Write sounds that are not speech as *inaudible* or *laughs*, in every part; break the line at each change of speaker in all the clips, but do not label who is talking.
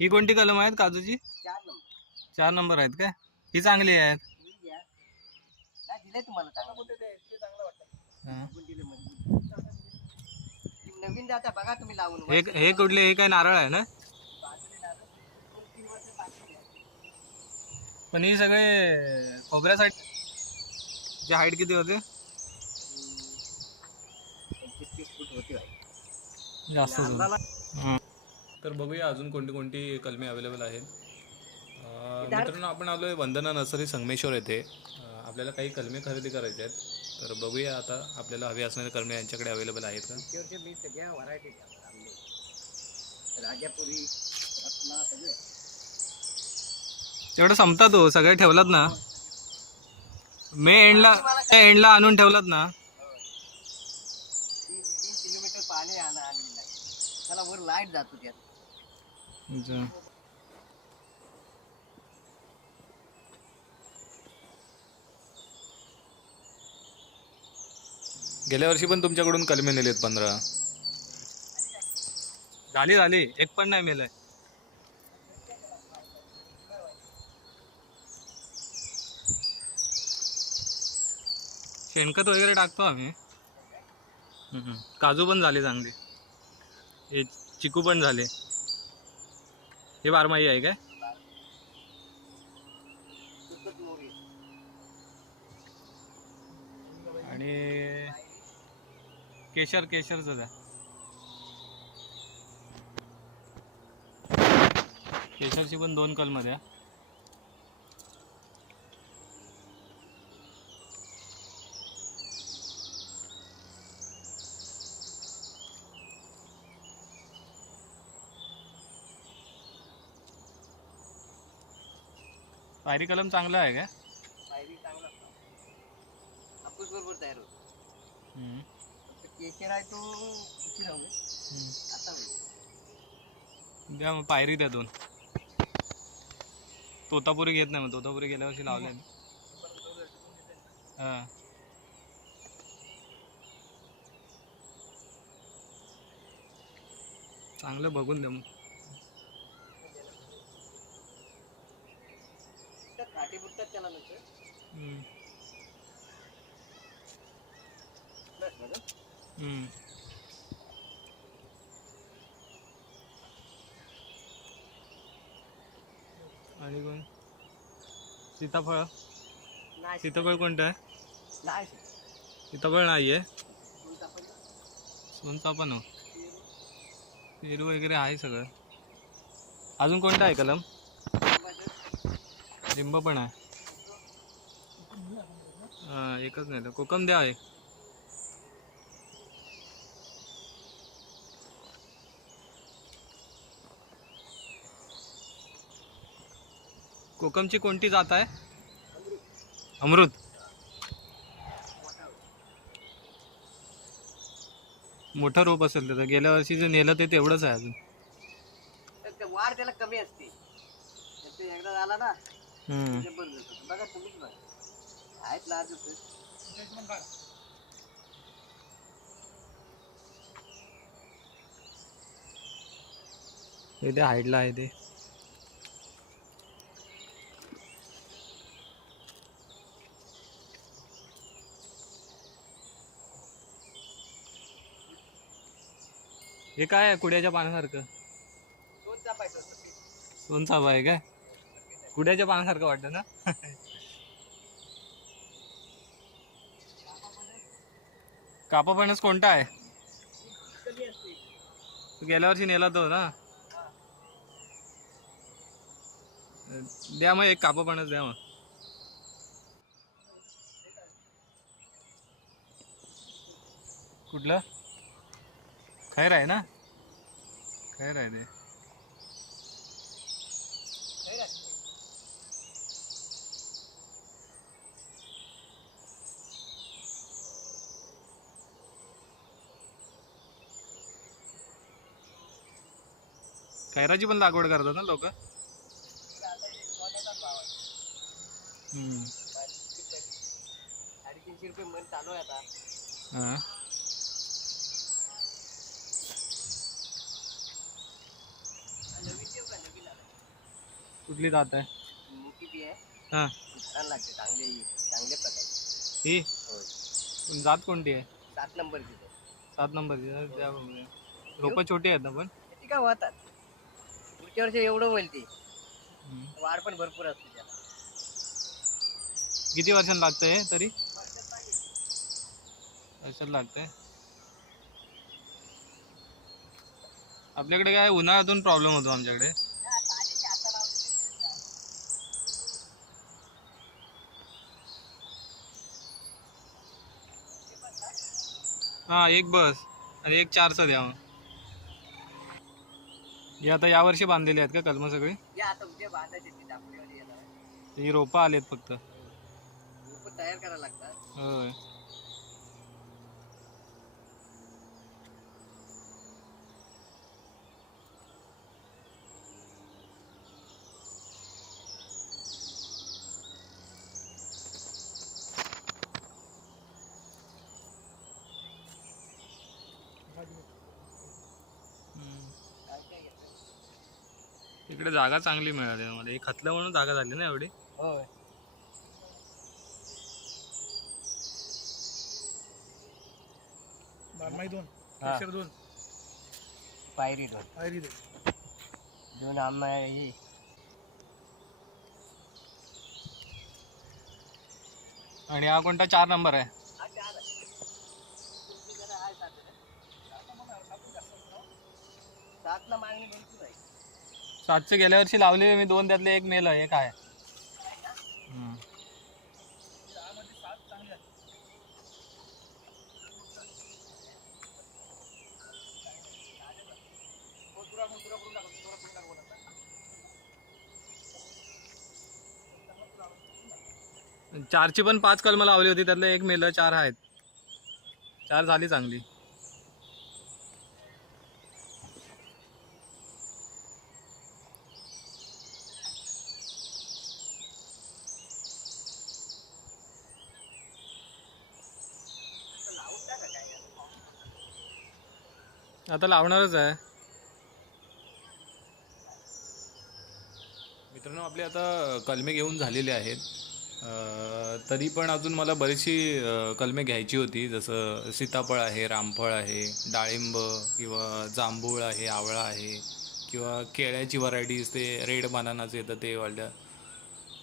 ही कोणती कलम आहेत काजूची?
चार नंबर.
चार नंबर आहेत काय? ही चांगली आहेत.
ही
हा.
म्हणजे? नवीन जाता बघा तुम्ही लावून.
हे हे कुठले? हे काय नारळ आहे ना? पण ही सगळे खोबऱ्यासाठी जे हाईट किती होते. जास्त तर बघूया अजून कोणती कोणती कलमे अवेलेबल आहेत. मित्रांनो आपण आलोय वंदना नर्सरी संगमेश्वर येथे. आपल्याला काही कलमे खरेदी करायचे आहेत. तर बघूया आता आपल्याला हवे असणारे कलमे यांच्याकडे अवेलेबल आहेत का?
शेवटी मी सगळ्या व्हरायटी राजापुरी रत्ना सगळे.
तेवढं संपतात हो सगळे ठेवलात ना? मे एंडला एंडला आणून ठेवलात ना?
तीन किलोमीटर पाणी आणा आणलेलं आहे. त्याला वर लाइट जातो त्यात.
अच्छा. गेल्या वर्षी पण तुमच्याकडून कलमे नेलेत पंधरा. झाली झाली. एक पण नाही मेलय. शेणखत वगैरे टाकतो आम्ही. हम्म. काजू पण झाले चांगले. हे चिकू पण झाले. हे बारमाही आहे काय? आणि केशर केशरचं द्या केशरची पण दोन कलम द्या. पायरी कलम चांगला आहे काय
पायरी चांगला हापूस बरोबर तयार होतो. केशर आहे तो उशीर होईल
हम्म.
आता होईल.
द्या मग पायरी द्या दोन. तोतापुरी घेत नाही मग. तोतापुरी गेल्या वर्षी लावले हा. चांगलं बघून द्या मग
तर खाटी बुटतात त्याला नंतर
हम्म.
बस बघा.
हम्म. आणि कोण? सीताफळ? सीताफळ कोणतं आहे? सीताफळ नाही आहे.
कोणता पण
ना पेरू वगैरे आहे सगळं. अजून कोणतं आहे कलम? लिंब पण आहे. हा, एकच नाही कोकम द्या एक. कोकमची कोणती जात आहे? अमृत. मोठं रोप असेल त्याचं गेल्या वर्षी जे नेलं ते तेवढंच आहे अजून.
तर वाढ त्याला कमी असते. तर एकदा झाला ना तुम्हीच बघा. आहेत होतं
हे ते हाईटला आहे ते. हे काय आहे कुड्याच्या पानासारखं?
दोन चाप
आहे काय? कुड्याच्या पानासारखं वाटतं ना? *laughs* कापा फणस कोणता आहे? तू गेल्या वर्षी नेला तो ना? द्या मग एक कापा फणस द्या मग. कुठलं? खैर आहे ना? खैर आहे ते. खैराची पण लागवड करतात ना लोक.
साडेतीनशे रुपये मन चालू आहे आता
हा.
कुठली जात आहे?
मोठी बी आहे
हां.
छान लागते चांगले चांगले प्रकारचे
ही? पण जात कोणती आहे?
सात नंबर
सात नंबरची. रोपं छोटी आहेत ना पण?
ती काय होतात पुढच्या वर्षी एवढं होईल ती. वाढ पण भरपूर असते त्याला.
किती वर्षांनी लागतं हे तरी? वर्षात लागतंय. आपल्याकडे काय उन्हाळ्यातून प्रॉब्लेम होतो आमच्याकडे. हा एक बस आणि एक चारचं द्या मग. हे आता यावर्षी बांधलेली आहेत का कलमं सगळी?
या आता उद्या बांधायचे ती टाकलीवाली याला
ही रोपं आलेत फक्त.
रोपं तयार करायला लागतात.
होय. इकडे जागा चांगली मिळाली मला एक खतलं म्हणून जागा झाली ना एवढी?
होय.
बारमाही दोन.
हा.
केशर दोन.
पायरी दोन.
पायरी दोन.
दोन आंबा हे
आणि हा कोणता? चार नंबर आहे.
सातला मागणी भरपूर आहे.
सातशे गेल्या वर्षी लावले मी दोन त्यातले एक मेल एक आहे. चारची पण पाच कलम लावली होती त्यातले एक मेल चार आहेत. चार झाली चांगली. आता लावणारच आहे. मित्रांनो आपले आता कलमे घेऊन झालेले आहेत. तरी पण अजून मला बरीचशी कलमे घ्यायची होती. जसं सीताफळ आहे रामफळ आहे डाळिंब किंवा जांभूळ आहे आवळा आहे किंवा केळ्याची व्हरायटीज ते रेड बनानाचं येतं ते वाल्या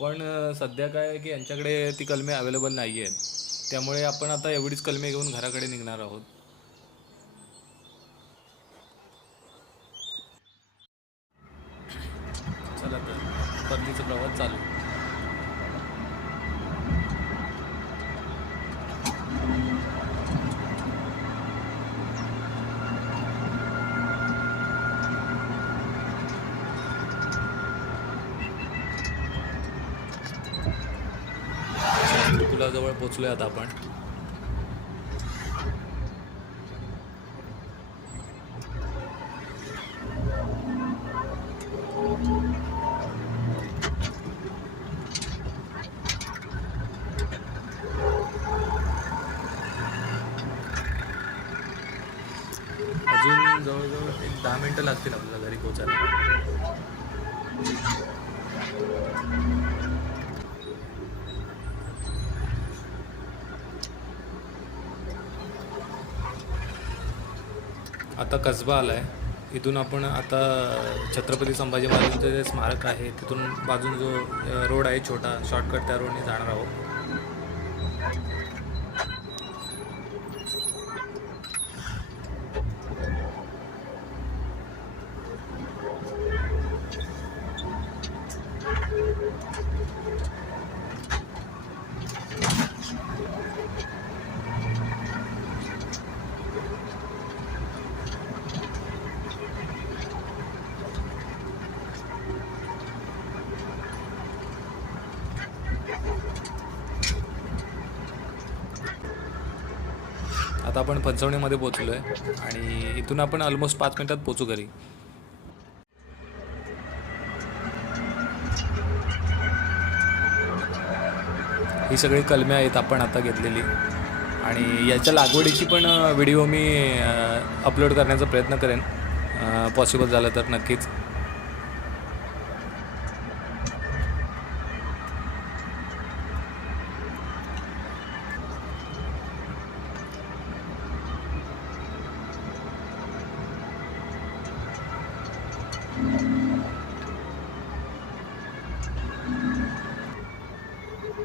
पण सध्या काय की यांच्याकडे ती कलमे अवेलेबल नाही आहेत त्यामुळे आपण आता एवढीच कलमे घेऊन घराकडे निघणार आहोत चला तर परतीचा प्रवास चालू जवळ पोचलोय आता आपण. अजून जवळजवळ एक दहा मिनटं लागतील आपल्याला घरी पोचायला आता कसबा आला आहे इथून आपण आता छत्रपती संभाजी महाराजांचं जे स्मारक आहे तिथून बाजून जो रोड आहे छोटा शॉर्टकट त्या रोडने जाणार आहोत. आता आपण पंचवणीमध्ये पोचलो आहे आणि इथून आपण ऑलमोस्ट पाच मिनिटात पोचू घरी. ही सगळी कलमे आहेत आपण आता घेतलेली. आणि याच्या लागवडीची पण व्हिडिओ मी अपलोड करण्याचा प्रयत्न करेन. पॉसिबल झालं तर नक्कीच.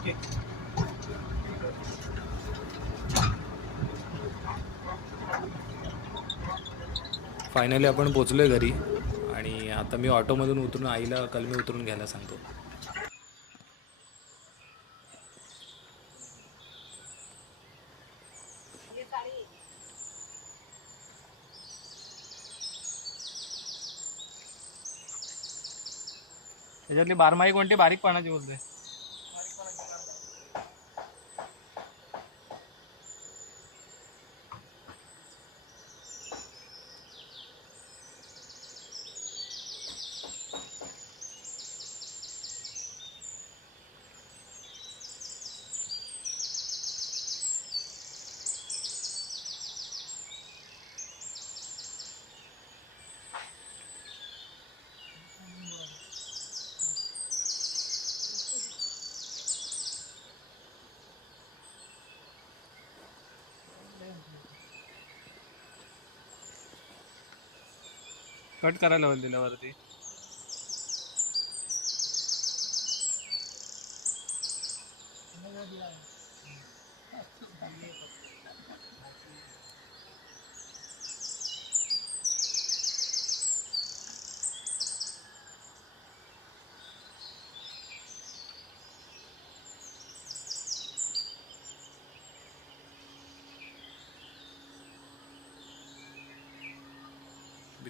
ओके
फायनली आपण पोचलोय घरी आणि आता मी ऑटोमधून उतरून आईला कलमी उतरून घ्यायला सांगतो. त्याच्यातली बारमाही कोणती? बारीक पानाची बोलते कट करायला हवं दिल्यावरती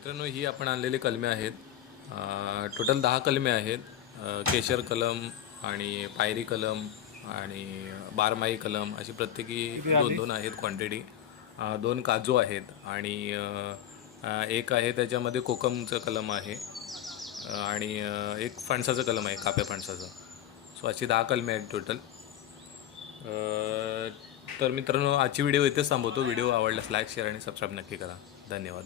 मित्रांनो ही आपण आणलेली कलमे आहेत. टोटल दहा कलमे आहेत. केशर कलम आणि पायरी कलम आणि बारमाही कलम अशी प्रत्येकी दोन दोन आहेत क्वांटिटी दोन काजू आहेत आणि एक आहे त्याच्यामध्ये कोकमचं कलम आहे. आणि एक फणसाचं कलम आहे काप्या फणसाचं. सो अशी दहा कलमे आहेत टोटल तर मित्रांनो आजची व्हिडिओ इथेच थांबवतो. व्हिडिओ आवडल्यास लाईक शेअर आणि सबस्क्राईब नक्की करा. धन्यवाद.